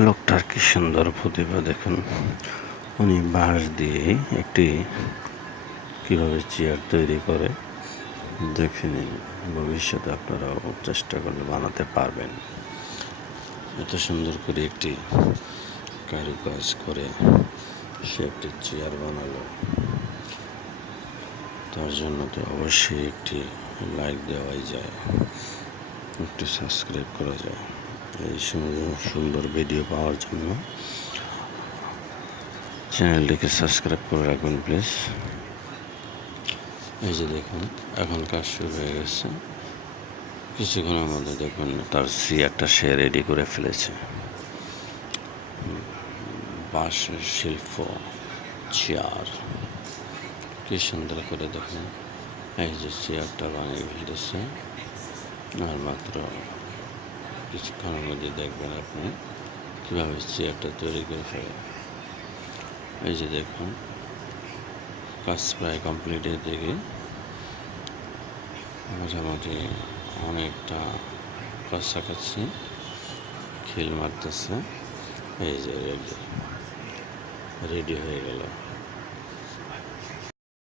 লোকটার কি সুন্দর প্রতিভা দেখুন। উনি বাঁশ দিয়ে একটি কীভাবে চেয়ার তৈরি করে দেখে নিন, ভবিষ্যতে আপনারাও চেষ্টা করলে বানাতে পারবেন। এত সুন্দর করে একটি কারুকাজ করে সে একটি চেয়ার বানালো, তার জন্য তো অবশ্যই একটি লাইক দেওয়াই যায়, একটু সাবস্ক্রাইব করা যায়। এই সুন্দর ভিডিও পাওয়ার জন্য চ্যানেলটিকে সাবস্ক্রাইব করে রাখবেন প্লিজ। এই যে দেখুন, এখন কাজ শুরু হয়ে গেছে। কিছুক্ষণের মধ্যে দেখবেন তার চেয়ারটা সে রেডি করে ফেলেছে। বাঁশের শিল্প চেয়ার কি সুন্দর করে দেখুন। এই যে চেয়ারটা বানিয়ে ফেলতেছে, আর মাত্র কিছুক্ষণের মধ্যে দেখবেন আপনি কীভাবে চেয়ারটা তৈরি করে ফেলে। এই যে দেখুন, কাজ প্রায় কমপ্লিটের দিকে, মোটামুটি অনেকটা কাছাকাছি, খিল মারতেছে। এই যে রেডি হয়ে গেল।